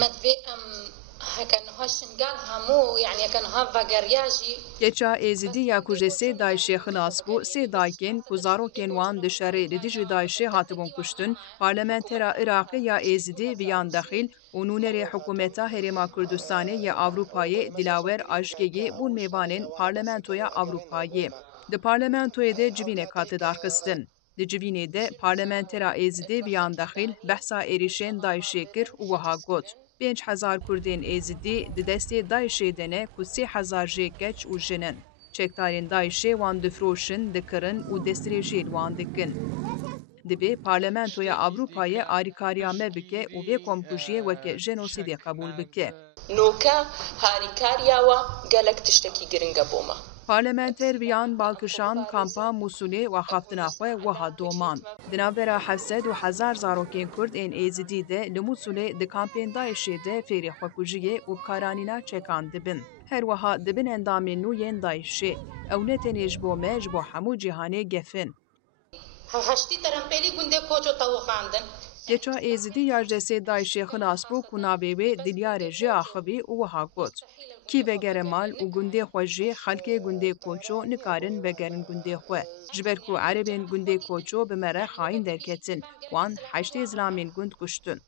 مدوی ام هکن هاشنگال همو یعنی هکن ها وگریاجی Geça êzidî ya ku ji sê Daişê xilas bû, sê dayikên ku zarokên wan di şerê li dijî Daişê hatibûn kuştin, Parlamentera Iraqê ya êzidî viyan dexîl û nûnerê hikûmeta Herêma Kurdistanê ya Ewropayê dilawer aşkeyê bûn mêvanên Parlamentoya Ewropayê. Di parlamentoyê de civînek hate darxistin. Di civînê de Parlamentera êzidî viyan dexîl behsa êrişên Daişê kir û wiha got. 5,000 Kurdên êzidî di destê Daişê de ne ku 3,000 jê keç û jin in. Çekdarên Daişê wan difroşin, dikirin û destdirêjiyê li wan dikin. Divê Parlamentoya Ewropayê alîkariya me bike û vê komkujiyê weke jenosîdê qebûl bike. نوکا هاریکاریا و گلک تشتکی گرنگه بوما Parlamenter viyan balkişan kampa Musulê û xaftina xwe wiha doman. Di navbera 700 û 1000 zarokên Kurd ên êzidî de li Musulê di kampên Daişê de fêrî xwekujiyê û karanîna çekan dibin. Her wiha dibin endamên nû yên Daişê. Ew ne tenê ji bo me, ji bo hemû cîhanê gefin. هشتی ترمپلی گنده کوچو تاو خواندن Geça êzidî ya ji desê Daişê xilas bû ku navê wê Dilyarê jê axivî û wiha got. Kî vegere mal û gundê xwe jê xelkê gundê Koço nikarin vegerin gundê xwe. Ji ber ku erebên gundê Koço bi me re xayîn derketin, wan heştê zilamên gund kuştin.